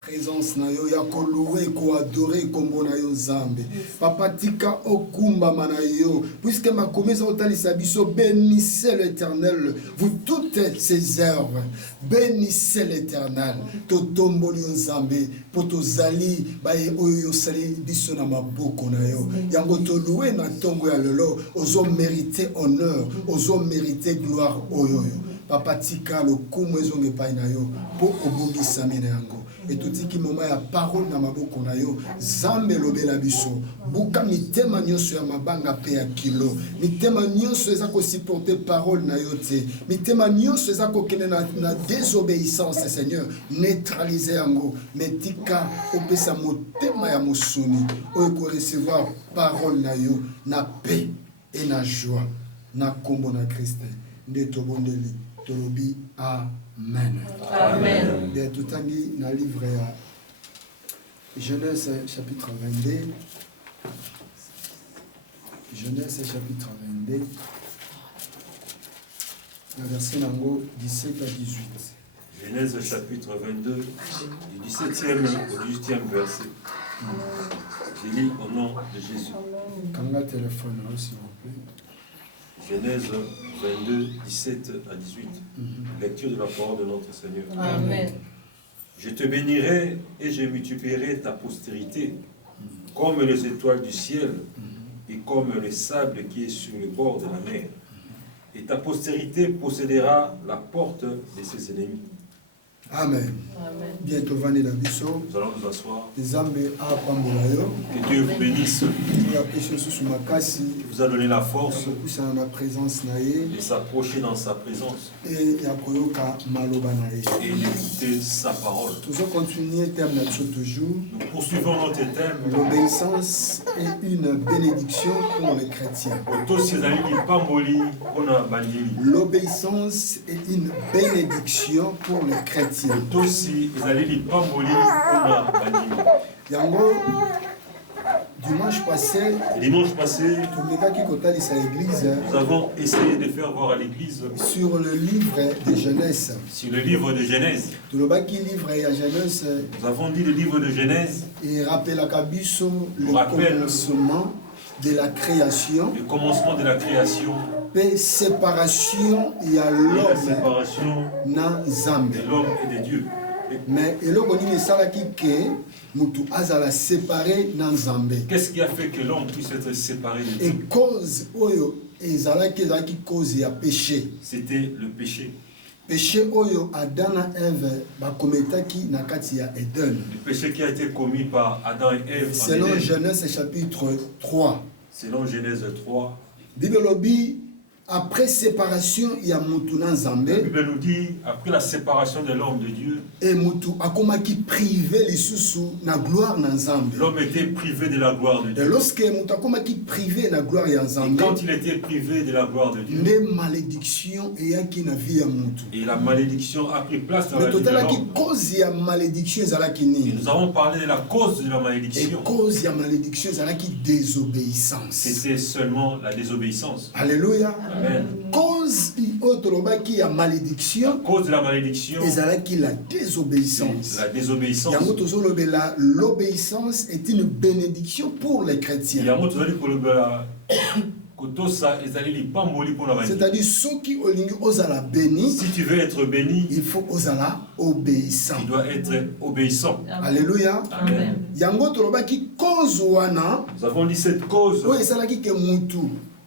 présence na yo ya kolouer ko adorer kombo na yo Nzambe papa tika okumba mana yo puisque ma commise otalisa biso bénissez l'Éternel vous toutes ses œuvres bénissez l'Éternel totomboli Nzambe po tozali baye oyo sali biso na maboko na yo yango to louer na tongo ya lelo ozo mériter honneur ozo mériter gloire oyo papa tika lo kumu ezonge pai na yo po obongisa mina yango et tout qui moment ya parole na maboko na yo Zambe lobela biso buka mitema nyonso ya mabanga pe ya kilo mitema nyonso eza ko supporter parole na yo te mitema nyonso eza ko kene na désobéissance Seigneur neutraliser yango metika opesa motema ya mosuni oyo ko recevoir parole na yo na paix et na joie na kombo na Christ nde tobondeli tolobi amen. Amen. De tout temps dans le livre Genèse chapitre 22. Genèse chapitre 22. Verset 17 à 18. Genèse chapitre 22, du 17e au 18e verset. Je lis au nom de Jésus. Quand la téléphone, s'il vous plaît. Genèse 22, 17 à 18. Lecture de la parole de notre Seigneur. Amen. Je te bénirai et je multiplierai ta postérité, comme les étoiles du ciel et comme le sable qui est sur le bord de la mer. Et ta postérité possédera la porte de ses ennemis. Amen. Amen. Bientôt vani la biso. Nous allons nous asseoir. Zambe a pambola yo. Que Dieu vous bénisse. La péché sous makasi. Vous a donné la force de la présence nae. De s'approcher dans sa présence. Et yakoyoka maloba nae. Et d'écouter sa parole. Toujours continuer thème là-dessus toujours. Nous poursuivons notre thème. L'obéissance est une bénédiction pour les chrétiens. L'obéissance est une bénédiction pour les chrétiens. Yango, dimanche passé, nous avons essayé de faire voir à l'église sur le livre de Genèse. Sur le livre de Genèse. Nous avons dit le livre de Genèse. Et rappelle le commencement de la création. Le commencement de la création. Et séparation, il y a l'homme na Zambe. De l'homme et de Dieu. Mais qu'est-ce qui a fait que l'homme puisse être séparé de Dieu? Et cause oyo ezalaki cause ya péché. C'était le péché. Péché oyo Adam et Ève bakometaki na kati ya Eden. Le péché qui a été commis par Adam et Ève. Selon Genèse chapitre 3. Selon Genèse 3. Bible lobi après séparation, il y a Moutou na Nzambe. La Bible nous dit, après la séparation de l'homme de Dieu, et Moutou akomaki privé les sous na gloire na Nzambe. L'homme était privé de la gloire de Dieu. Et lorsque Moutou akomaki privé na gloire ya Nzambe, quand il était privé de la gloire de Dieu, les malédictions eyaki na vie ya Moutou. Et la malédiction a pris place dans la vie de l'homme. Cause ya malédiction ezalaki nini? Et nous avons parlé de la cause de la malédiction. Et cause ya malédiction ezalaki désobéissance. C'était seulement la désobéissance. Alléluia. Amen. Cause qui la malédiction. La cause de la malédiction. Et la désobéissance. La désobéissance. L'obéissance est une bénédiction pour les chrétiens. C'est-à-dire ceux qui osent béni. Si tu veux être béni, il faut oser obéissant. Tu dois être obéissant. Alléluia. Amen. Nous avons dit cette cause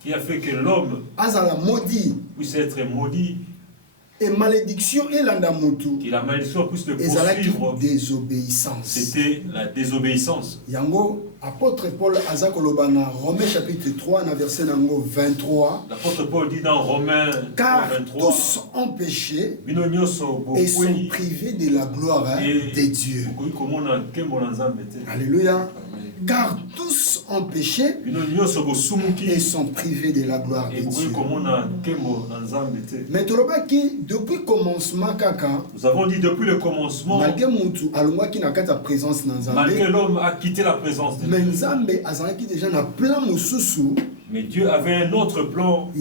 qui a fait que l'homme puisse être maudit. Et malédiction et que la malédiction puisse le poursuivre. C'était la désobéissance. Yango, apôtre Paul Azakolobana, Romains chapitre 3, verset 23. L'apôtre Paul dit dans Romains 23. Car tous ont péché et sont privés de la gloire de Dieu. Alléluia. Car tous ont péché et sont privés de la gloire de Dieu. Mais depuis le commencement, nous avons dit depuis le commencement, malgré l'homme a quitté la présence de Dieu. Mais Dieu avait un autre plan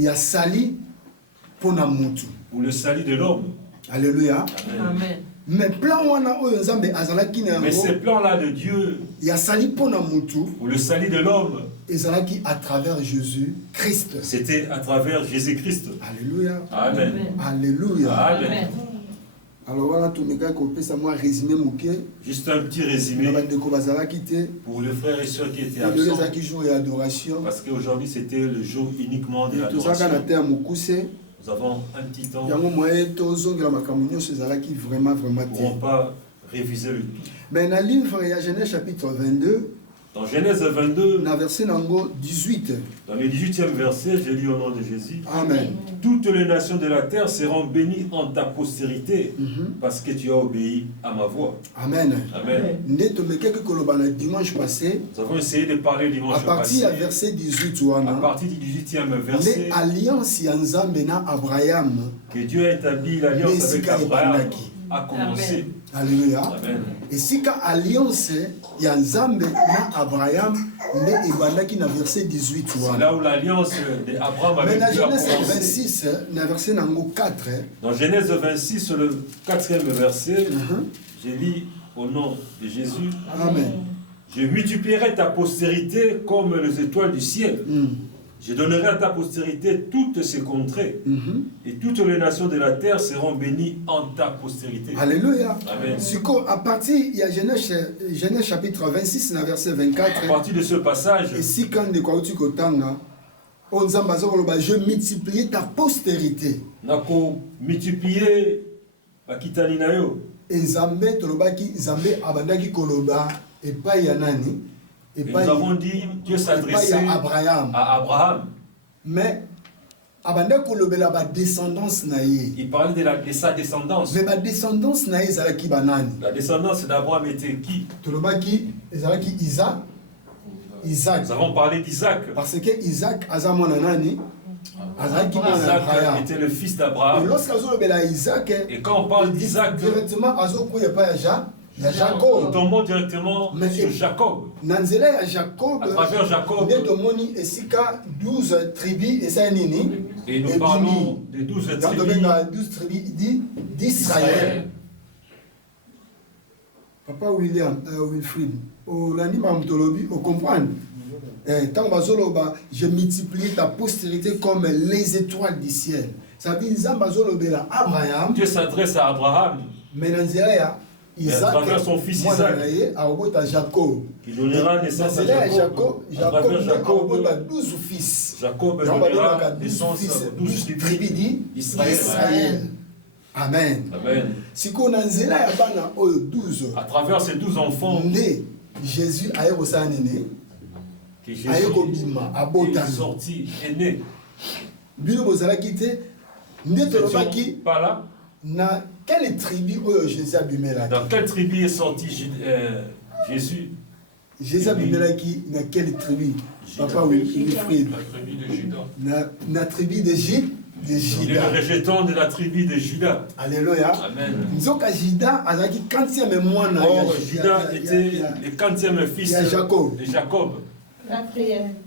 pour le salut de l'homme. Alléluia. Amen. Mais plan wana oyo nzambe azalaki na Mais yango ces plans-là de Dieu ya sali pona mutu pour le salut de l'homme, ezalaki à travers Jésus Christ. c'était à travers Jésus-Christ. Alléluia. Amen. Alléluia. Amen. Alors voilà, tout le monde peut savoir résumer moké. Juste un petit résumé pour les frères et sœurs qui étaient absents. Parce qu'aujourd'hui c'était le jour uniquement de l'adoration. Nous avons un petit temps. Nous ne pourrons pas réviser le tout. Mais dans le livre, il y a Genèse chapitre 22. Dans Genèse 22, dans verset 18. Dans le 18e verset, je lis au nom de Jésus. Amen. Toutes les nations de la terre seront bénies en ta postérité, parce que tu as obéi à ma voix. Amen. Amen. Dimanche passé, nous avons essayé de parler dimanche passé. À partir du verset 18, à partir du 18e verset, l'alliance Abraham, que Dieu a établi l'alliance avec Abraham, a commencé. Alléluia. Amen. Et si ka alliance ya Nzambe na Abraham ne ebandaki na verset 18 c'est là où l'alliance d'Abraham avec Dieu a commencé. Genèse 26 na verset nango 4. Dans Genèse 26 le 4e verset, je lis au nom de Jésus. Amen. Je multiplierai ta postérité comme les étoiles du ciel. Je donnerai à ta postérité toutes ces contrées, et toutes les nations de la terre seront bénies en ta postérité. Alléluia. Amen. À partir, il y a Genèse chapitre 26, verset 24. À partir de ce passage, et si quand je multiplie ta postérité. Nako multiplier bakitani na yo. Et Nzambe tolobaki Nzambe abandaki koloba et pas yanani. Et nous avons dit Dieu s'adressait à Abraham. Mais il parlait de sa descendance. Mais la descendance la descendance d'Abraham était qui? Isaac. Nous avons parlé d'Isaac. Parce que Isaac était le fils d'Abraham. Et quand on parle d'Isaac, directement nous tombons directement sur Jacob. À travers Jacob, et nous parlons des 12 tribus d'Israël. Papa William, Wilfried, au comprendre. Je multiplie ta postérité comme les étoiles du ciel. Ça veut dire Abraham. Dieu s'adresse à Abraham. Mais Isaac, à travers son fils Isaac, qui donnera naissance à Jacob. À travers Jacob, 12 fils. Jacob donnera naissance à 12 tribus d'Israël. Amen. Amen. À travers ces 12 enfants, Jésus a né. Que Jésus est sorti, est né. Pas là. Na quelle tribu Jésus a bimé là? Dans quelle tribu est sorti Jésus? Jésus a bimé là qui na quelle tribu? Papa Wilfried. La tribu de Juda. Na tribu de Juda. Il est le rejeton de la tribu de Juda. Alléluia. Amen. Nzoka Juda azaki 40e mois na. Juda était le 40e fils de Jacob.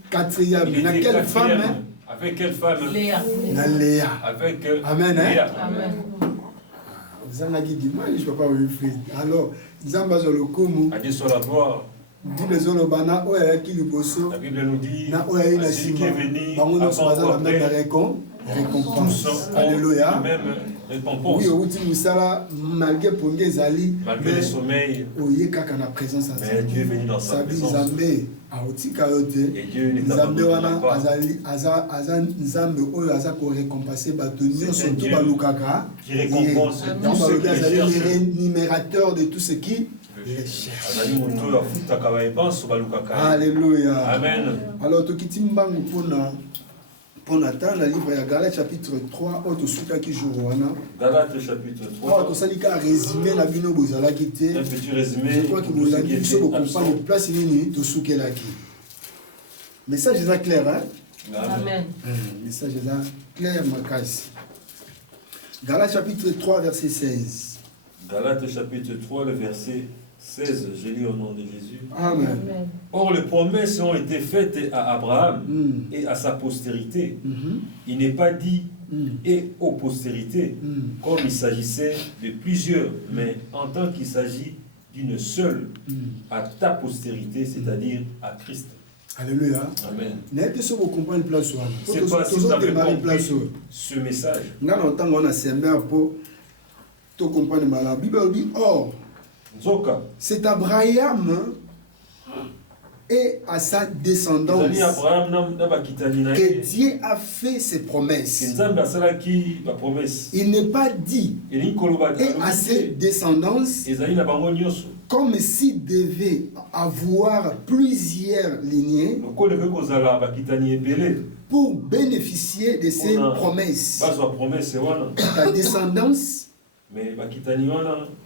Quatrième. Na quelle femme? Avec quelle femme? Léa. Na Léa. Avec Amen. Léa. Amen. Alors, Zamba Zolokumu. A dit sur la gloire. La Bible nous dit à celui qui est venu avant récompense. Alléluia. Même récompense. Malgré le sommeil. Mais Dieu est venu dans sa présence. Et Dieu n'est pas qui récompense tous ceux qui cherchent. Numérateur de tout ce qui Alléluia. Amen. Alors, pour Nathan, le livre de Galates chapitre 3, Galates chapitre 3. Un petit résumé. Je crois que vous avez comprendre place message est clair, hein? Amen. Message est clair, ma casse. Galates chapitre 3, verset 16. Galates chapitre 3, le verset 16, je lis au nom de Jésus. Amen. Amen. Or, les promesses ont été faites à Abraham et à sa postérité. Il n'est pas dit et aux postérités, comme il s'agissait de plusieurs, mais en tant qu'il s'agit d'une seule, à ta postérité, c'est-à-dire à Christ. Alléluia. Amen. N'est-ce pas si vous comprenez place où C'est pas si vous avez compris ce message. Nous avons semé pour tout comprendre mal. La Bible dit or, Zoka. c'est Abraham et à sa descendance que Dieu a fait ses promesses. Il n'est pas dit et à ses descendances comme s'il devait avoir plusieurs lignées pour bénéficier de ces promesses. La descendance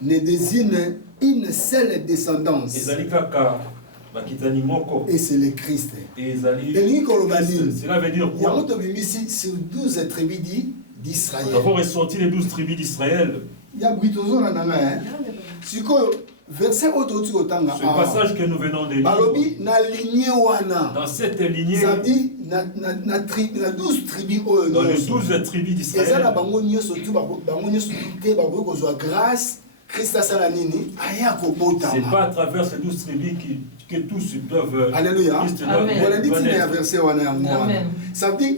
ne désigne une seule descendance. Et c'est le Christ. Cela veut dire quoi? Sur 12 tribus d'Israël. Nous avons ressorti les 12 tribus d'Israël. Il y a ce passage que nous venons de lire, dans cette lignée, dans les 12 tribus d'Israël, c'est pas à travers ces 12 tribus que tous doivent. Alléluia. Amen. Ça veut dire,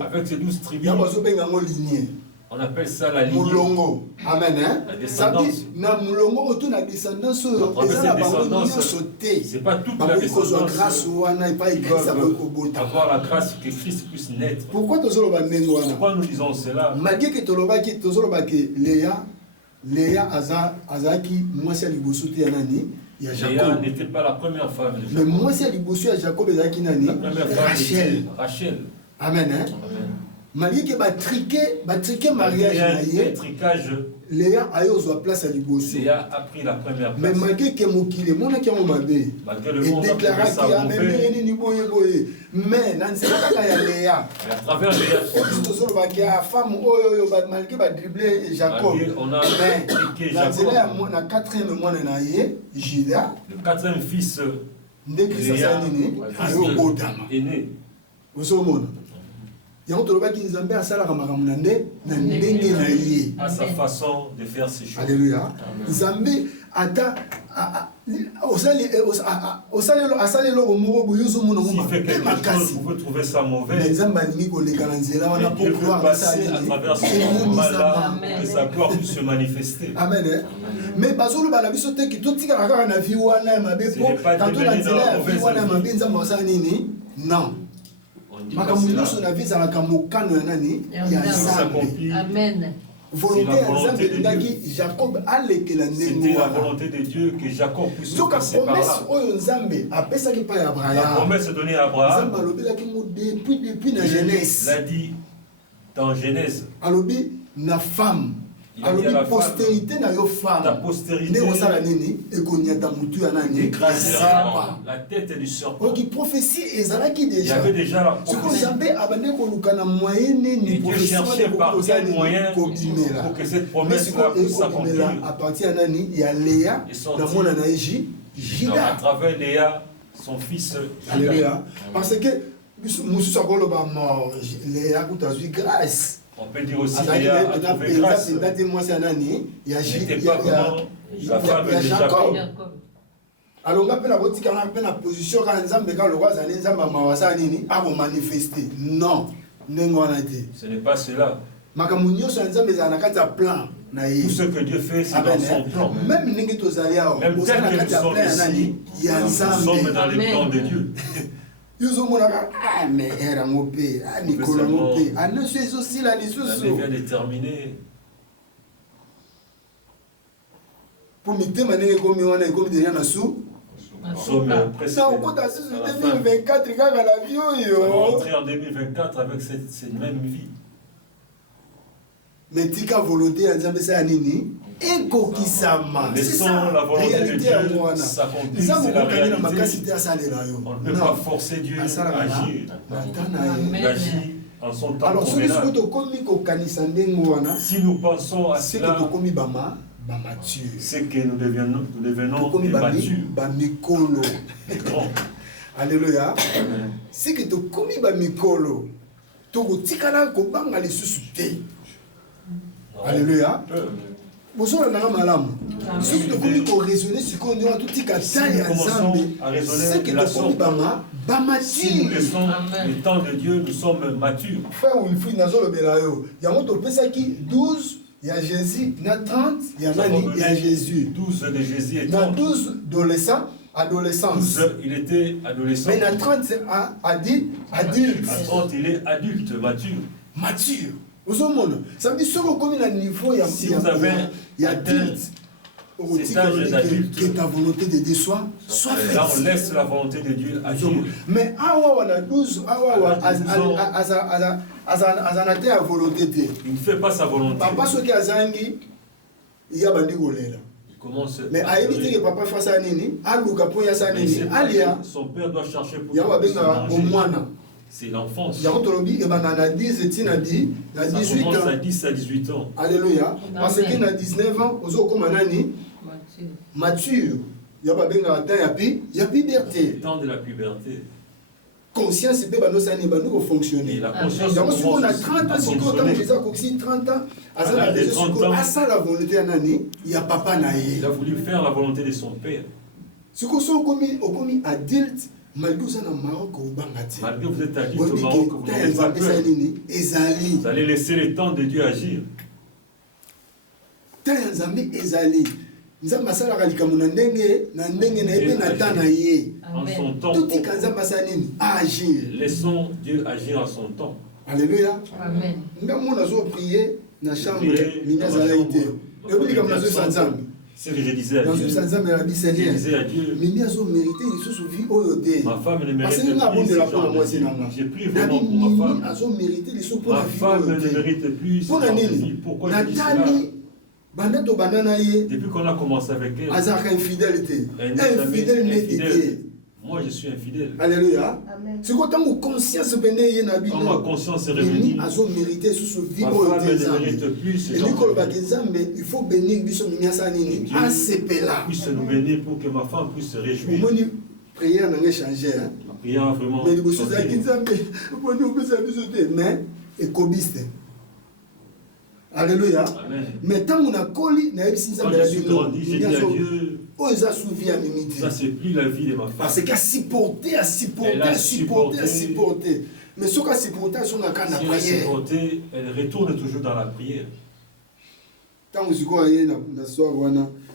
avec ces 12 tribus, on appelle ça la lignée. Amen. La descendance. C'est pas toute la descendance qui doit avoir la grâce que Christ puisse naître. Pourquoi nous disons cela? Malgré que Léa Azaki, moi c'est Léa n'était pas la première femme de Jacob. Mais moi c'est Jacob la première femme Rachel. Amen. Malgré que triqué mariage, Léa a eu la place à Libosu. Léa a pris la première place. Mais malgré que Mokile, mon qui a mabé, et déclara qu'il y a même mais dans ce cas Léa, à travers Léa, femme, malgré que dribbler Jacob, on a triqué Jacob. La quatrième mois Judas, le quatrième fils de Léa est né. À sa façon de faire ses choses. Alléluia. Zambé ata S'il fait quelque chose, vous pouvez trouver ça mauvais. Mais Dieu veut passer à travers ce moment-là que sa gloire puisse se manifester. Amen. Mais bazolo balabiso te ki to tika kaka na vie wana mabe po tanto na nzela ya vie wana mabe nzambe osala nini? Non. Makambo nyonso na vie ezalaka mokano ya nani? Ya Nzambe. Amen. Volonté ya Nzambe elingaki Jacob alekela ndenge wana. C'était la volonté de Dieu que Jacob puisse passer par là. Oyo Nzambe apesaki pa ya Abraham. La promesse donnée à Abraham. Nzambe alobelaki mo depuis na Genèse. L'a dit dans Genèse. Alobi na femme. Alors la postérité na yo femme. Ta postérité. La tête du serpent. Donc prophétie ezalaki déjà. Il y avait déjà la prophétie. Et Dieu cherchait par quel moyen pour que cette promesse puisse s'accomplir. À partir d'Anani, il y a Léa, à travers Léa, son fils. Alléluia. Parce que Léa a eu grâce. On peut dire aussi Léa a trouvé grâce. N'était pas vraiment la femme de Jacob. Alors, on appelle la boutique en position quand Nzambe quand le roi Zané Nzamba Mawasa Nini a manifesté. Non, ce n'est pas cela. Makamunyo sur Nzambe Zanakata plan. Tout ce que Dieu fait, c'est dans son plan. Même tel que nous sommes ici, nous sommes dans les plans de Dieu. Ah, mais era mopé, ah, Nicolas mopé, ah, non, c'est aussi la l'année vient de terminer. Pour me demander comme on est comme déjà nassou. Nous sommes presque. Ça, on compte à 2024, regarde la vie. On va rentrer en 2024 avec cette même vie. Mais tika volonté à Nzambe sa nini eko kisama. Laissons la volonté de Dieu s'accomplir, c'est la réalité. On ne peut pas forcer Dieu à agir. Il agit en son temps convenable. Si nous pensons à cela, mature. C'est que nous devenons des matures. Mikolo. Grands. Alléluia. Amen. C'est que tu commis ba mikolo. Tu tikala ko banga les sous-soutés. Alléluia. Bonsoir na malamu. Ce que tu commis ko raisonner sur qu'on doit tout tika taille ensemble. C'est que tu commis ba mature. Si nous laissons le temps de Dieu, nous sommes matures. Frère Wilfried Nazolo Belayo. Il y a un autre qui 12, il y a Jésus, il y a 30, il y a Jésus. 12 de Jésus et 30. Il y a 12 adolescents. 12, il était adolescent. Mais il y a 30, c'est adulte. À 30, il est adulte, mature. Mature. Vous savez, ça veut dire que comme il y a un niveau, il y a adulte. Cet âge d'adulte, que ta volonté de Dieu soit faite. Là, on laisse la volonté de Dieu agir. Mais on a 12, il ne fait pas sa volonté. Papa, ce qui a zangi, il y a bandi golela. Il commence mais à éviter que papa fasse ça nini, aluka pour ya ça nini, alia. Son père doit chercher pour manger. C'est l'enfance. Il y a autolobi et banana 10 et tina dit, na 18 ans. Ça 10 à 18 ans. Alléluia. Parce qu'il a 19 ans, aux autres comme nani mature. Il y a pas bien il y a puberté. Le temps de la puberté. Conscience c'est pas nous fonctionner. La conscience. Donc si on a 30 ans, si on a déjà 30 ans, à ça la volonté à nani, il y a papa naïe. Il a voulu faire la volonté de son père. Ce qu'on sont commis adulte. Malgré vous êtes adulte au Maroc, vous n'avez pas peur. Vous allez laisser le temps de Dieu agir. En son temps. Laissons Dieu agir en son temps. Alléluia. Amen. C'est ce que je disais à Dieu. Je disais à Dieu. Ma femme ne mérite plus. J'ai pris vraiment pour ma femme. Ma femme ne mérite plus ce genre de vie. Pourquoi je dis cela? Depuis qu'on a commencé avec elle, moi je suis infidèle. Alléluia. Quand ma conscience est revenue, ma femme ne mérite plus ce genre de vie. Il faut bénir Dieu puisse nous bénir pour que ma femme puisse se réjouir. Prière n'a changé. La prière a vraiment changé. Mais écobiste. Alléluia. Amen. Mais tant qu'on a collé, quand je suis grandi, j'ai dit à Dieu, ça c'est plus la vie de ma femme. Parce qu'à supporter. Mais ce qu'à supporter, c'est la canne à prière. Elle retourne toujours dans la prière. Quand vous êtes na soir,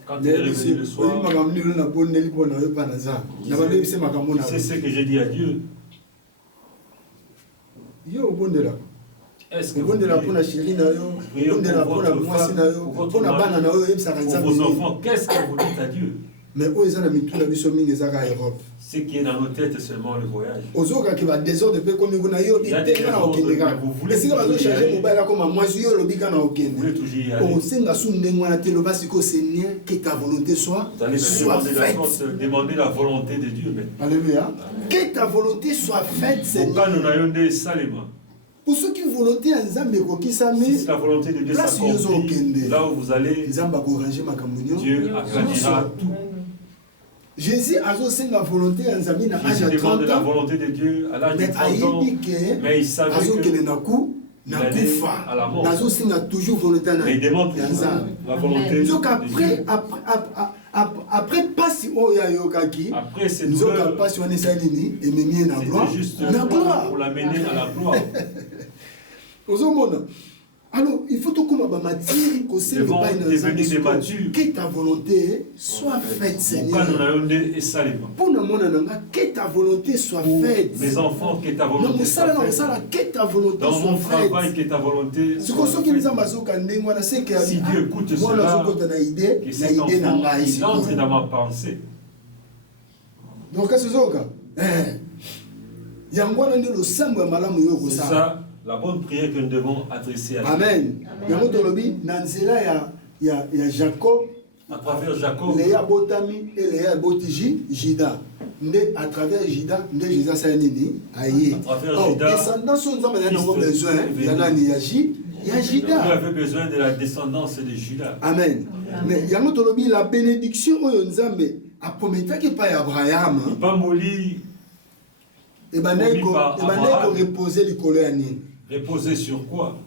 quand elle est revenue le soir, c'est ce que j'ai dit à Dieu. Est-ce que vous priez pour vos enfants? Qu'est-ce que vous dites à Dieu? Mais ce qui est dans nos têtes, seulement le voyage. Il y a des choses que vous voulez toujours y aller. Que ta volonté soit faite. Demander la volonté de Dieu. Alléluia. Que ta volonté soit faite, Seigneur. Pour ceux qui volonté en Zambie, si la volonté de Dieu s'accomplit, là où vous allez, Dieu aplanira tout. Jésus a aussi la volonté en Zambie à l'âge de 30 ans. La volonté de Dieu à l'âge de 30 ans, mais il savait que il allait à la mort. Mais il demande la volonté de Dieu. Après passer au Yayokaki, après c'est nous juste pour l'amener à la gloire. Alors, il faut que ta volonté soit faite, Seigneur. Pour que ta volonté soit faite. Mes enfants, que ta volonté soit faite. Dans mon travail, que ta volonté soit faite. Si Dieu écoute cela, que cet enfant, il entre dans ma pensée. Donc, c'est ça. La bonne prière que nous devons adresser à Dieu. Amen. Il y a Jacob. À travers Jacob. Léa Botami et Léa Botiji, Jida. À travers Jida, Jésus Sayanini, Aïe. À travers Jida. Descendants sont besoin. Il y en a Niaji. Il y a Juda. Vous avez besoin de la descendance de Juda. Amen. Mais il y a la bénédiction où Nzambe a promis qu'il pas Abraham. Pas moli. Et ben il faut reposer les colonies. Reposer sur quoi?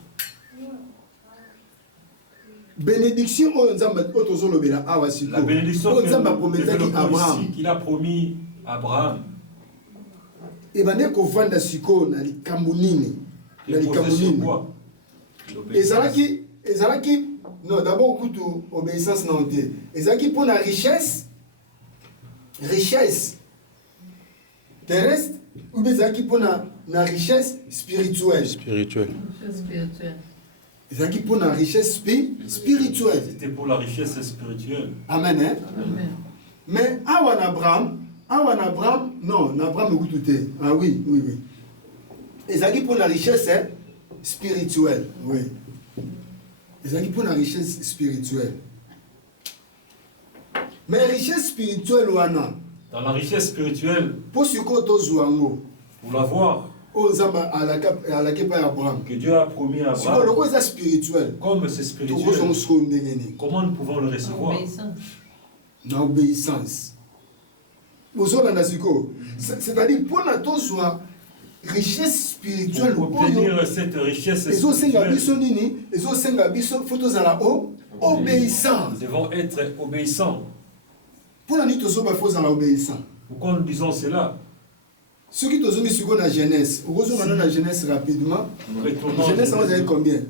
Bénédiction où Nzambe otozolobela awasiko. La bénédiction qu'il a promis Abraham. Et ben il faut vendre siko na likambo nini. Na likambo nini. Ezalaki non d'abord kutu obéissance na onté. Ezalaki pour la richesse terrestre ou bien ezalaki pour la richesse spirituelle. Ezalaki pour la richesse spirituelle. C'était pour la richesse spirituelle. Amen. Hein? Amen. Mais awan Abraham, non, Abraham goûté. Ah oui. Ezalaki pour la richesse spirituelle. Oui. Ezalaki pour la richesse spirituelle. Mais richesse spirituelle wana. Dans la richesse spirituelle, pour l'avoir, que Dieu a promis à Abraham, comme c'est spirituel, comment nous pouvons le recevoir? L'obéissance. C'est-à-dire, pour la richesse spirituelle, pour obtenir cette richesse spirituelle, obéissance. Nous devons être obéissants. Pourquoi nous disons cela? Ceux qui ont mis la jeunesse, la jeunesse rapidement. La jeunesse, vous avez combien?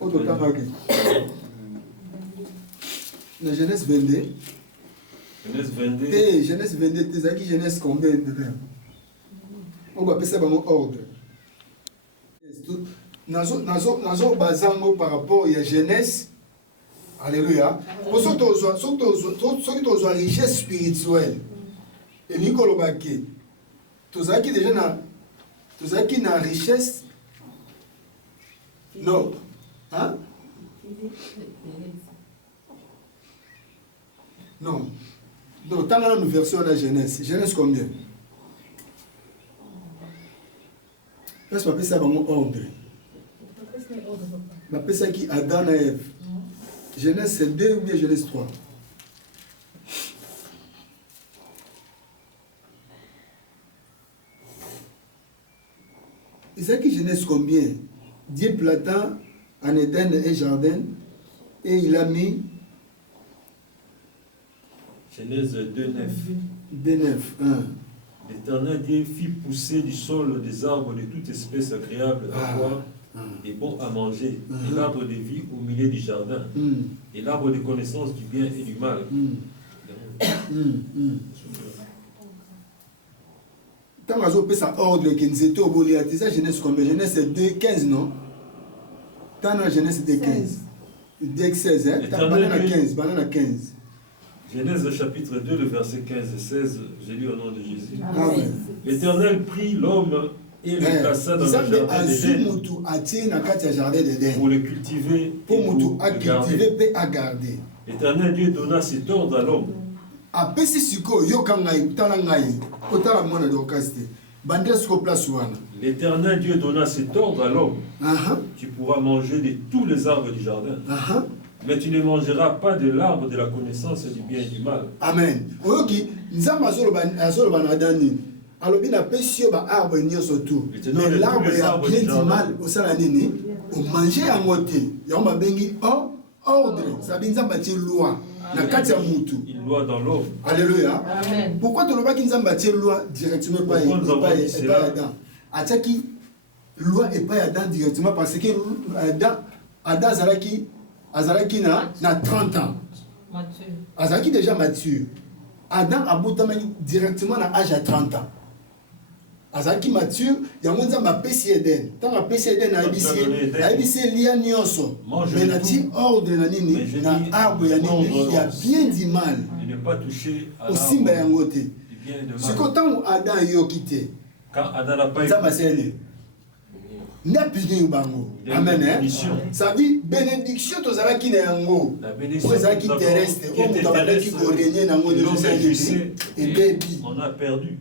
La jeunesse 22. Jeunesse 22. Eh, jeunesse 22, tu jeunesse combien? On va appeler ça ordre. Nazo bazango par rapport à la jeunesse. Alléluia. Pour ceux qui ont une richesse spirituelle, et Nicolo Baké, tous ceux qui déjà na richesse, non, hein? Non, donc tant que nous version de la jeunesse, jeunesse combien? Parce que je ça mon ordre. Je m'appelle ça qui Adam et Ève. Genèse 2 ou bien Genèse 3. Isaac Genèse combien? Dieu planta en Éden un jardin et il a mis Genèse 2:9. 2:9. L'Éternel Dieu fit pousser du sol des arbres de toute espèce agréable à voir et bon à manger, et l'arbre de vie au milieu du jardin, et l'arbre de connaissance du bien et du mal. Tant que vous avez ordre que nous étions au Boliat, c'est Genèse combien? Genèse 2:15, non? Tant que Genèse 2:15. 2:16, hein? Banana 15. Genèse chapitre 2, le verset 15 et 16, j'ai lu au nom de Jésus. Amen. L'Éternel prit l'homme et le plaça dans le jardin d'Éden pour le cultiver et pour le garder. L'Éternel Dieu donna cet ordre à l'homme. L'Éternel Dieu donna cet ordre à l'homme. Tu pourras manger de tous les arbres du jardin. Mais tu ne mangeras pas de l'arbre de la connaissance du bien et du mal. Amen. Alors, il a péché l'arbre surtout. Mais l'arbre est bien du mal au salanini. On mangeait à moitié. Il y a un bengi ordre. Ça veut dire que loi. La katia mutu. Une loi dans l'homme. Alléluia. Amen. Pourquoi tu ne vas pas dire loi directement pas Adam? Ataki loi et pas Adam directement parce que Adam Azalaki na 30 ans. Azalaki déjà mature. Adam a directement à l'âge à 30 ans. Azalaki mature, il y a un monde ma PC Eden. Tant ma PC Eden a ABC lia nyonso. Mais na ti ordre na nini na arbre ya nini il y a bien du mal. Il ne pas toucher à l'arbre. Aussi ba yangote. Bien de mal. Ce qu'autant Adam yo quitté. Quand Adam n'a pas été Amen. Ça dit bénédiction to zalaki na yango. La bénédiction qui terrestre, on a perdu.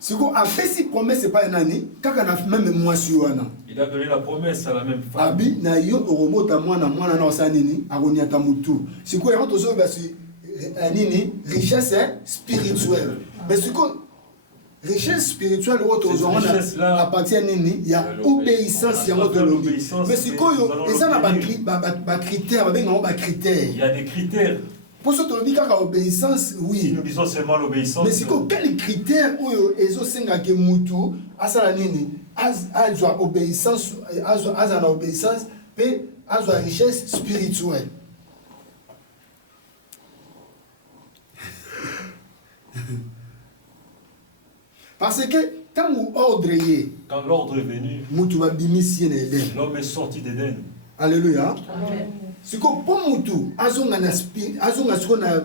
Si vous avez si promesse, c'est pas un année, quand on a même moi sur un an. Il a donné la promesse à la même femme. Abi, na yo, robot à moi, na osanini, agonia tamutu. Si vous avez entendu, nini, richesse spirituelle. Mais ce que richesse spirituelle, appartient à nini, il y a obéissance, il y a l'obéissance. Mais ce que, et ça n'a pas critère, il y a des critères. Pour ce que tu dis obéissance, oui. Si nous disons seulement l'obéissance. Mais c'est quel critère où ils ont que mutu, à ça nini, à obéissance, à obéissance, et à la richesse spirituelle. Parce que quand l'ordre est venu, l'homme est sorti d'Éden. Alléluia. C'est que pour Moutou,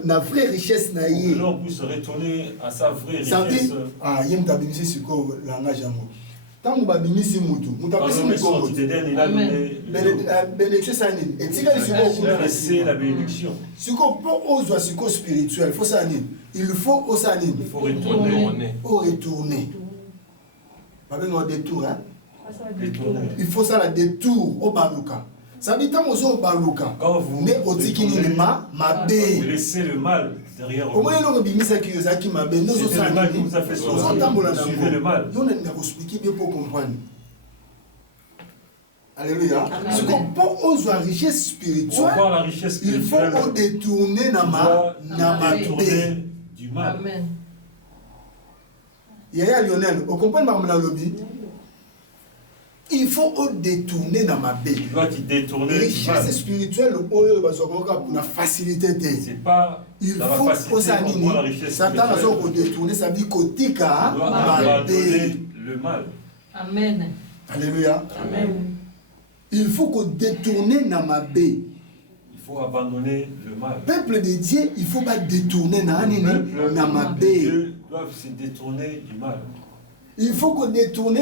na vraie richesse na yé. L'homme puisse retourner à sa vraie richesse. Ah, yem tabimisi c'est quoi langage amour. Tant que babimisi Moutou, l'homme est sorti d'Éden, il a donné bénédiction ça nini. Et il a laissé la bénédiction. C'est que pour oser c'est quoi spirituel, il faut ça nini. Il faut ça nini. Il faut retourner. Retourner. Pas besoin de détour hein. Détourner. Il faut ça la détour au baluka. Ça veut dire que vous laissez le mal derrière vous. C'est le mal qui vous a fait sortir. Suivez le mal. Nous allons expliquer bien pour comprendre. Alléluia. C'est comme pour oser la richesse spirituelle, il faut détourner du mal. Amen. Yaya Lionel, vous comprenez ma lobby? Il faut détourner dans ma baie. Tu dois te détourner. Richesse spirituelle, la facilité. C'est pas il faut pour la richesse spirituelle. Satan a détourner, ça dit côté car le mal. Amen. Alléluia. Amen. Il faut qu'on détourne dans ma baie. Il faut abandonner le mal. Peuple de Dieu, il faut pas détourner dans ma baie. Dieu doivent se détourner du mal. Il faut qu'on détourne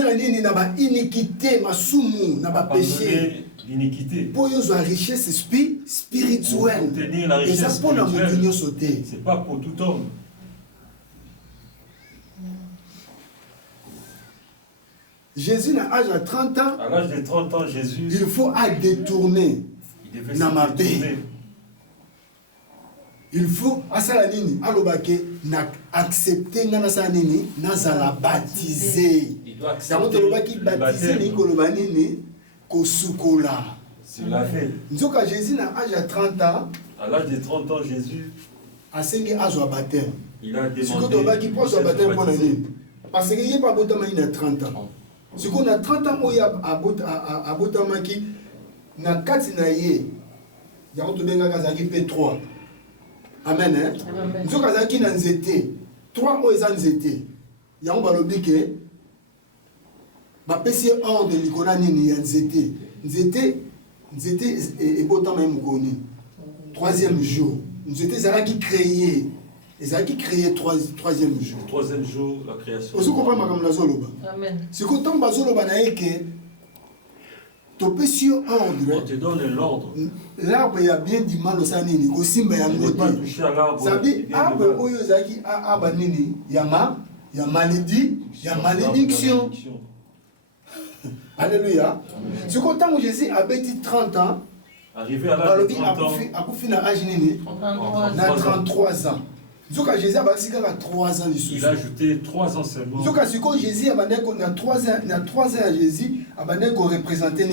l'iniquité, ma soumou, n'a pas péché. L'iniquité. Pour la richesse spirituelle. Pour obtenir la richesse spirituelle. C'est pas pour tout homme. Jésus à l'âge de 30 ans. À l'âge de 30 ans, Jésus. Il faut détourner. Il devait se détourner. Il faut accepter na baptiser. Il doit accepter le baptême. C'est la fait. Jésus à l'âge de 30 ans. À l'âge de 30 ans, Jésus. Il a demandé. Parce qu'il n'y a pas de 30 ans. Ce qu'on a 30 ans, il y a Botamaki, na Katinaye, il y a Otobengazaki P3. Amen. Nous sommes Kazaki dans Nzete. 3 ans, ils ont Nzete. Il y a un balobike. Ma PC ordre de l'icône Nini, Nzete. Nzete et Botama Mukoni. 3e jour. Nzete, c'est qui créé. Et ça qui créé 3e jour. 3e jour, la création. Vous comprenez comme la Zoloba? Amen. C'est que tant que Zoloba n'a que tu sur ordre. On te donne l'ordre. L'arbre, il y a bien du mal au Sanini. Aussi, mais il y a pas touché à l'arbre. Ça dit, arbre, il y a maladie, il y a malédiction. Alléluia. C'est que tant que Jésus a 30 ans, arrivé à l'âge de 33 ans. Jésus a 3 ans. Il a ajouté 3 ans seulement. Jésus a 3 ans à Jésus, a représenté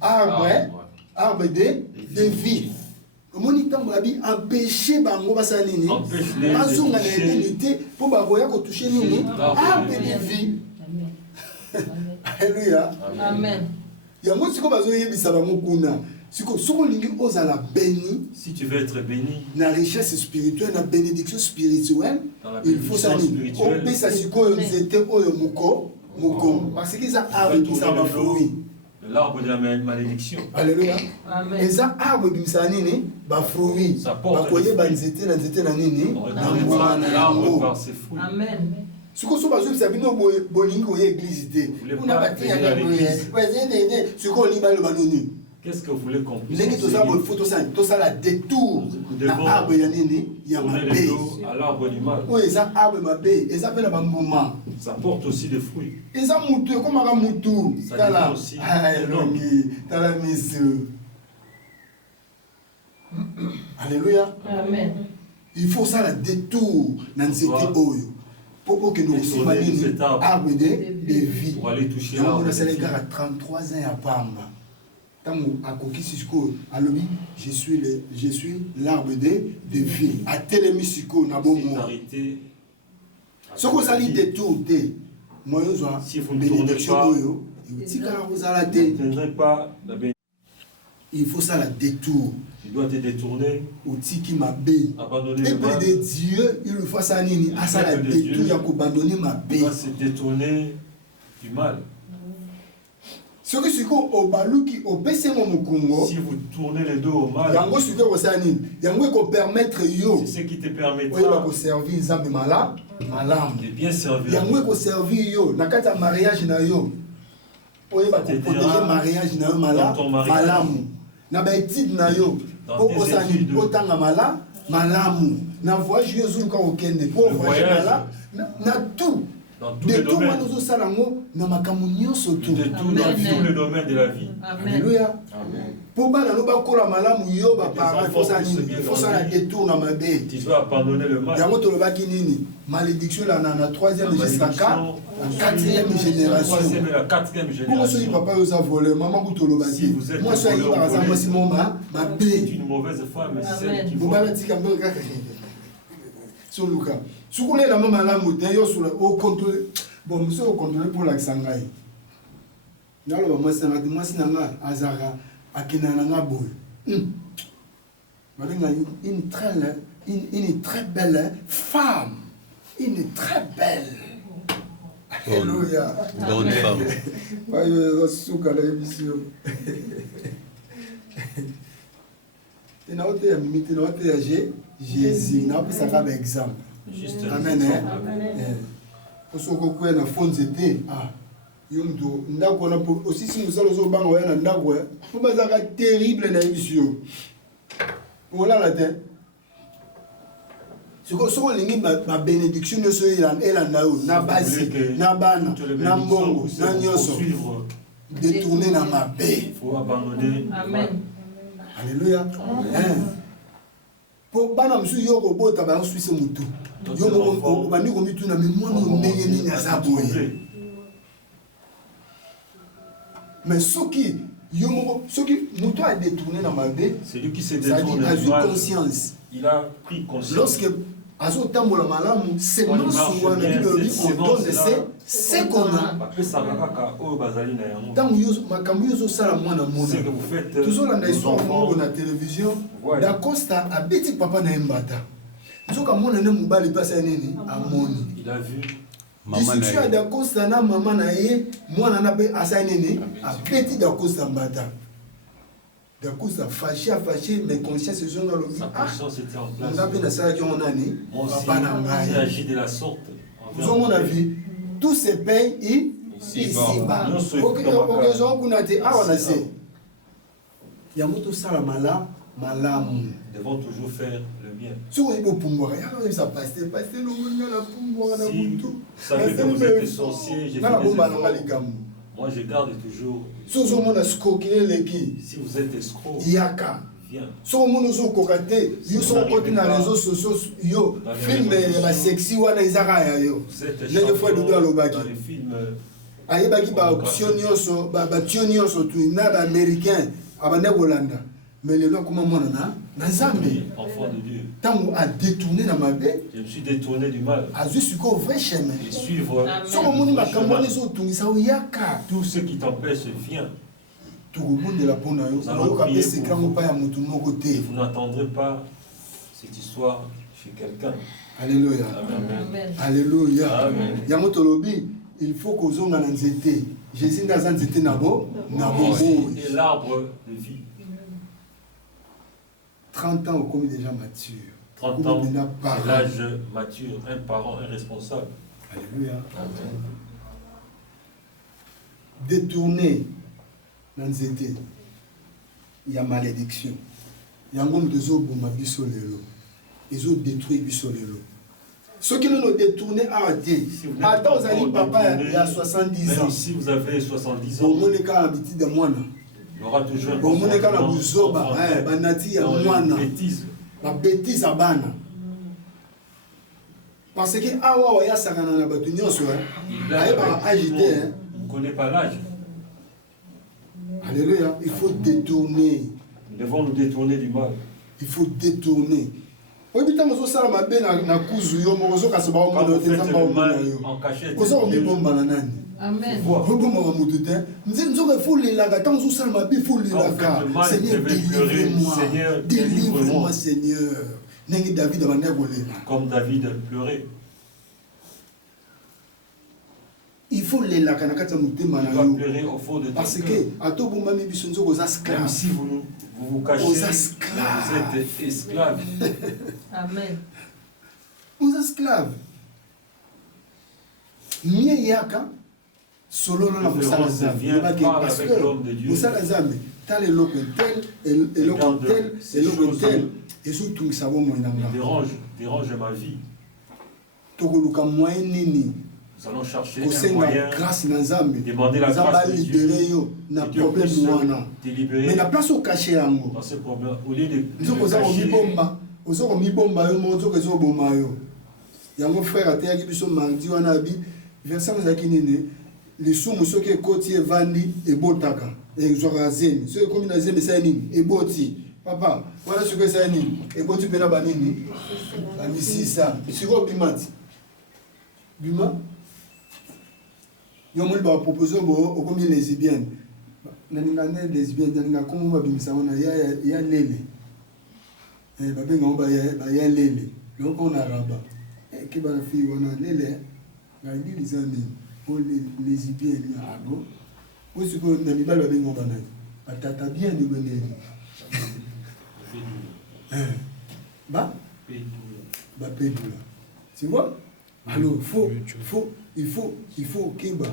arbre de vie. Empêcher bango basalini bazonga na éternité pour bakoya ko toucher nini arbre de vie. Alléluia. Amen. Yango siko bazoyebisa bango kuna. Si tu veux être béni, la richesse spirituelle, la bénédiction spirituelle, il faut ça. Parce qu'ils ont arbre qui s'en va fruit. L'arbre de la malédiction. Alléluia. Et ça arbre qui s'en va fruit. Ça porte. L'arbre par ses fruits. Amen. Ce que vous avez dit, c'est l'église. Qu'est-ce Qu'est-ce que vous voulez qu'on puisse Ndenge toza bo faut toza la détour na arbre ya nini ya tourner mabe. le dos à l'arbre du mal. Oui, eza arbre mabe, eza pe na ba mbuma. Ça porte aussi des fruits. Eza mutu ekomaka mutu. Ça Tala devient aussi elongi, tala misu. Alléluia. Amen. Il faut ça la détour dans cette oyo. Pour que nous recevons cet arbre de vie. Pour aller toucher On l'arbre a de les vie. gars à 33 ans à Pamba. Tant à Koki Sisko, à l'obi, je suis l'arbre de vie. À Télémisiko, na bon mot. Solidarité. Ce qu'on s'allie détour de moi, Si vous ne tournez pas, vous ne tiendrez pas la bénédiction. il faut ça la détour. Tu dois te détourner, Outil qui m'a bé. abandonner Et le mal. de Dieu, il faut ça nini. À ça la Le détour, Dieu il y a abandonner ma Tu bé. dois se détourner du mal. Ce que c'est au baluki au PC mon Congo. Si vous tournez les dos au mal, Yango ce que vous savez, yango ko permettre yo. c'est ce qui te Oyo permettra ko servir Nzambe malam. de bien servir. Yango ko servir yo na kati ya mariage na yo. Oyo ba ko protéger mariage na yo malamu. Na ba étude na yo. Po osani otanga malamu. Na voyage yo zulu ka okende po voyage na tout. Dans tous les domaines. De tout le domaine de la vie. Alléluia. Pour bana no bakola malamu yo ba para il faut ça la détour na mabe. Tu dois abandonner le mal. Yango to lobaki nini? Malédiction là na troisième jusqu'à quatrième génération. Troisième et la quatrième Comment celui génération. papa yo a volé maman ko to lobaki. Moi ça y par exemple moi si mon C'est mabe. une mauvaise femme, c'est celle qui Vous vole. bana tika mbo kaka. Sur Luka. Sukule la mama la moto yo sur au contrôle. Bon monsieur au contrôle pour la sangai. Nalo ba moi sinanga azara akina nanga boy. Malinga une très belle femme. Une très belle. Alléluia. Bonne femme. Ayo suka la émission. Et na ote ya mimiti na ote ya Jésus na pesa ka exemple. Juste Amen. Parce que na fonds été yo mdo ndako na aussi si musalo zo banga wa na ndako po bazaka terrible na émission. Voilà la tête. Ce que sont les ma bénédiction de ce elanda na basi na bana na mbongo na nyoso détourner na ma paix. Il faut abandonner. Amen. Alléluia. Pour bana msu yo ko bota ba suisse mutu. Yo ko bandi ko mitu na me mwana ndenge nini azaboye. Mais ce qui mutu a détourné na ma paix, Celui qui se ça dit détourne a du eu mal, conscience. il a pris conscience. Lorsque azo tambola malamu, semence on donne c'est qu'on a. Tant que sala mwana mona. Toujours la histoire on na télévision. Da Costa abeti papa na mbata. Nzoka mona ne mubali pasa nini amoni. Il a vu Maman Si tu as da Costa na mama na ye, mwana na be asa nini abeti da Costa mbata. Da Costa fâché, mais conscience sont dans le sa conscience était en place. on a bien la salle qui on a né. Moi aussi, j'ai agi de la sorte. Nous avons la vie. Tout se paye ici-bas. Ok, on a dit, on a dit. Il y a beaucoup de ça, malam. Nous devons toujours faire le bien. Si vous avez un pouvoir, ça passe. Le pouvoir, Si vous savez que vous êtes sorcier, j'ai fait des efforts. Moi, je garde toujours. Si vous êtes escroc, viens. So mono so kokate yo so côté na réseaux sociaux yo film ba sexy wana izaka ya yo les fois de doit lobaki dans les films aye baki ba option nyonso ba tionyoso tu na ba américain abane Hollanda mais le comment mona na Zambie enfant de Dieu. tant a détourné na mabe Je me suis détourné du mal a juste ko vrai chemin et suivre so moni makambo ni so tungisa yaka tout ce qui t'empêche vient. tout le monde de la pona yo so ka pese krango pa ya mutu moko te. Vous n'entendrez pas cette histoire chez quelqu'un. Alléluia. Amen. Alléluia. Amen. Yamotolobi, il faut qu'on ait un nzete. Jésus n'a pas nzete nabo, nabo. Et l'arbre de vie. 30 ans au commis déjà mature. 30 ans, c'est l'âge mature, un parent, un responsable. Alléluia. Amen. Détourner nzete. il y a malédiction. Il y a un homme de Zoboma Bissolelo. Ils ont détruit Bissolelo. Ceux qui nous détournés à Dieu. Attends, vous allez papa, il y a 70 ans. Même si vous avez 70 ans, au monde est habitué de moi. il y aura toujours un au monde est la buzoba, banati ya mwana. La bêtise à bana. Parce que awa ya sakana na batu nyonso il va agiter. On ne connaît pas l'âge. Alléluia, il faut détourner. Nous devons nous détourner du mal. Il faut détourner. Quand vous faites le mal en cachette, Amen. Seigneur, délivre-moi, Seigneur. Comme David a pleuré. Il faut les lacanacats pleurer au fond de ton parce cœur. Que même si vous vous cachez, vous êtes esclaves. Amen. Aux esclaves. Mieux yaka solo na musala zambi. Parce que musala zambi, tel et l'autre tel et l'autre tel et l'autre tel et surtout nous savons mon dérange ma vie. Tokoluka moyen nini. Nous allons chercher un moyen, demander la grâce de Dieu, na problème wana. Mais la place au caché yango. Dans ce problème, au lieu de bomba, ozo mi bomba yo moto kezo boma yo. Yango frère ateyaki biso mardi wana bi verset zaki nini les sumu soki ekoti evandi ebotaka ezwaka zemi soki ekomi na zemi esali nini eboti papa wana soki esali nini eboti mpe na banini bamisisa siko bimati bima yo moli bapropose bo okomi lesbienne naninga ne lesbienne naninga komo babimisa wana ya lele babenga baya lele loko on araba ke bana fi wana lele ngali lizami pour les lesbiennes abo aussi ko na mibalo babenga bana batata bien de bonene pédula tu vois alors il faut keba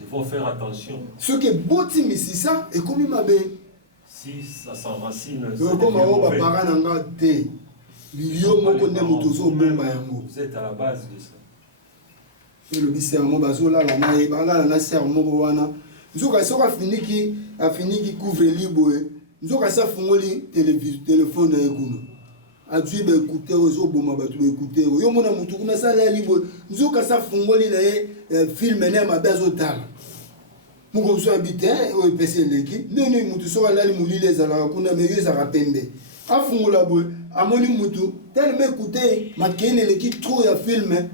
devons faire attention. Ce qui est beau c'est ça et comme il m'a bien si ça s'enracine, vous êtes à la base de ça. Le serment bazola la na bala na serment wana nzoka soka finiki afiniki couvre libo nzoka sa fungoli téléphone na ekuno adui ba écouter ozo boma batu ba écouter yo mona mutu kuna sala libo nzoka sa fungoli na film na mabazo tala muko so habiter o pese leki nene mutu so ala li mulile zala kuna meyo za rapembe afungula bo amoni mutu tellement écouter makene leki trop ya film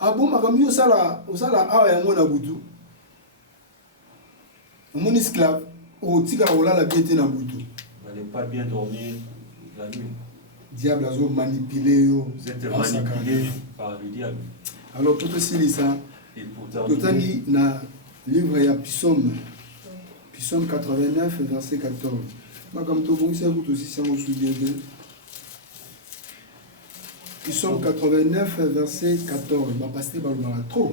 abo makambi osala awa yango na butu omoni esclave otikala kolala bien te na butu n'allez pas bien dormir la nuit. Diable azo manipuler yo. Vous êtes manipulé par le diable. Alors tout ceci ça et pour terminer na livre ya Psaume 89 verset 14 makambi to bongisa kuto si sango souviens de Psaume 89, verset 14. Trop.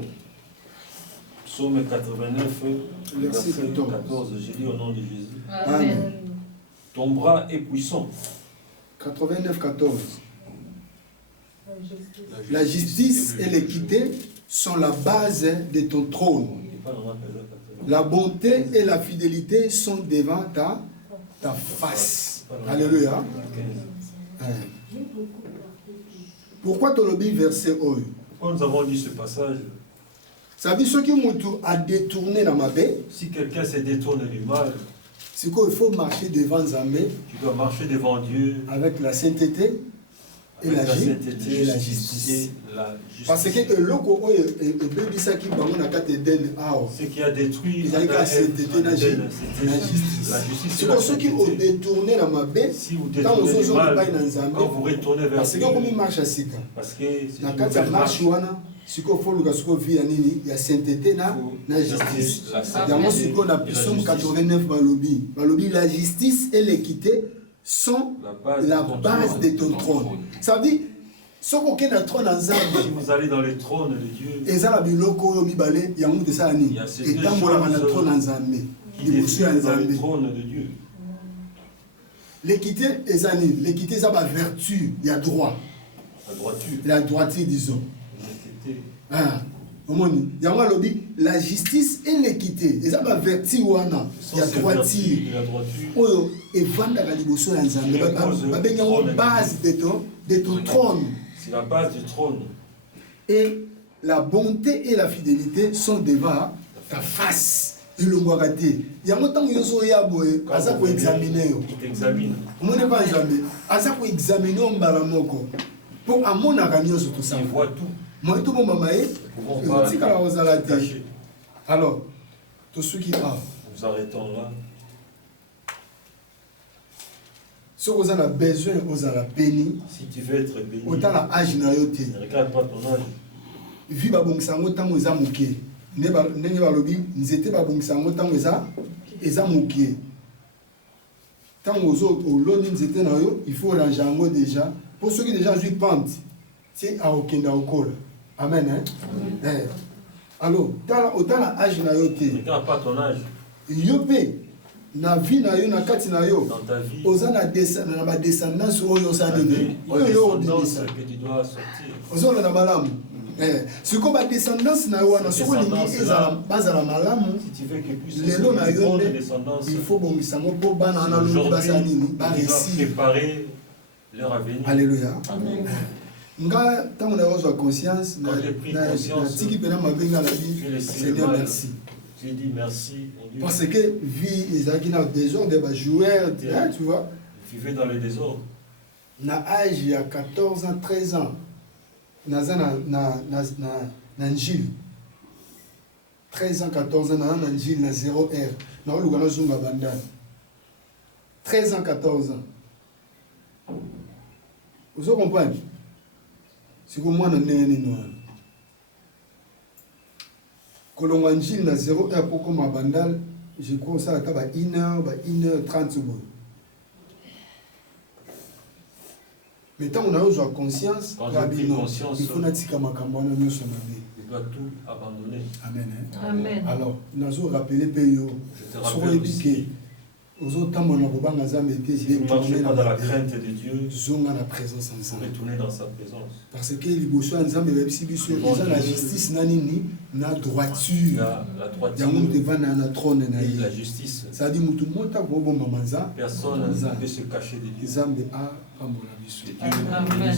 Psaume 89, verset 14. J'ai dit au nom de Jésus. Amen. Ton bras est puissant. 89, 14. La justice et l'équité sont la base de ton trône. La bonté et la fidélité sont devant ta face. Alléluia. Pourquoi tu as lu verset oyo? Pourquoi nous avons lu ce passage? Ça veut dire ce qui a détourné la mabé. Si quelqu'un se détourne du mal, c'est qu'il faut marcher devant Zambé. Tu dois marcher devant Dieu avec la sainteté et la justice. Parce que ce qui a détruit la sainteté et la justice. C'est pour ceux qui ont détourné la mabé. Si vous détournez du mal, quand vous retournez vers Dieu, parce que la marche si vous faut la vie ya sainteté na justice. Dans ce qu'on a Psaume 89 balobi la justice et l'équité sont la base de ton trône. Ça veut dire si vous allez dans le trône de Dieu, il y a ces deux choses qui défendent dans le trône de Dieu. l'équité est anine. L'équité, c'est la vertu, il y a droit. La droiture. La droiture, disons. L'équité. Ah, la justice et l'équité. Et ça va vertu wana. Il y a droiture. La droiture. Oh, et vanda la liboso la nzambe. Base de ton trône. C'est la base du trône. Et la bonté et la fidélité sont devant ta face. Il y a longtemps que vous avez examiné. Vous n'avez pas examiné. Vous avez examiné pour amon agagner sur tout ça. Il voit tout. Moi, tout le monde m'a dit. Alors, tous ceux qui parlent. Nous arrêtons là. Si vous avez besoin, vous avez béni. Si tu veux être béni, ne regarde pas ton âge. Vu babongsango tango eza mukie ndenge balobi nzete babongsango tango eza mukie tango oloni nzete na yo il faut ranger yango déjà pour ceux qui déjà jouent pente c'est à okenda okola amen hein eh. Alors autant la âge na yo te regarde pas ton âge yo pe na vie na yo na kati na yo dans ta vie oza na descendance oyo oza nini oyo yo que tu dois sortir ozo na malamu. Si vous avez descendance, il faut préparer leur avenir. Alléluia. Quand on a conscience, Seigneur, merci. J'ai dit merci. Parce que vie, ils ont des désordre, des joueurs, tu vois. Vivez dans le désordre. Na âge, il y a 14 ans, 13 ans. Naza na njil 13 ans 14 ans na njil na 0 heure na olugana zunga bandana 13 ans 14 ans vous comprenez si vous moi na ndenge nini wana kolongwa njil na 0 heure pour koma bandal je crois ça ta ba 1h30 bon. Mais tant qu'on a eu conscience, il faut natika makambo na nyoso mabe. Il doit tout abandonner. Amen. Hein? Amen. Alors, nazo rappeler peyo. Je te rappelle aussi. Si vous ne marchez pas dans la crainte de Dieu, zonga la présence ensemble. Retournez dans sa présence. Parce que liboso ensemble la justice nanini na droiture. La droiture. Na trône na la justice. Ça dit mutu mota ko bomba manza. Personne ne peut se cacher de Dieu. Zambe a amola biso. Amen.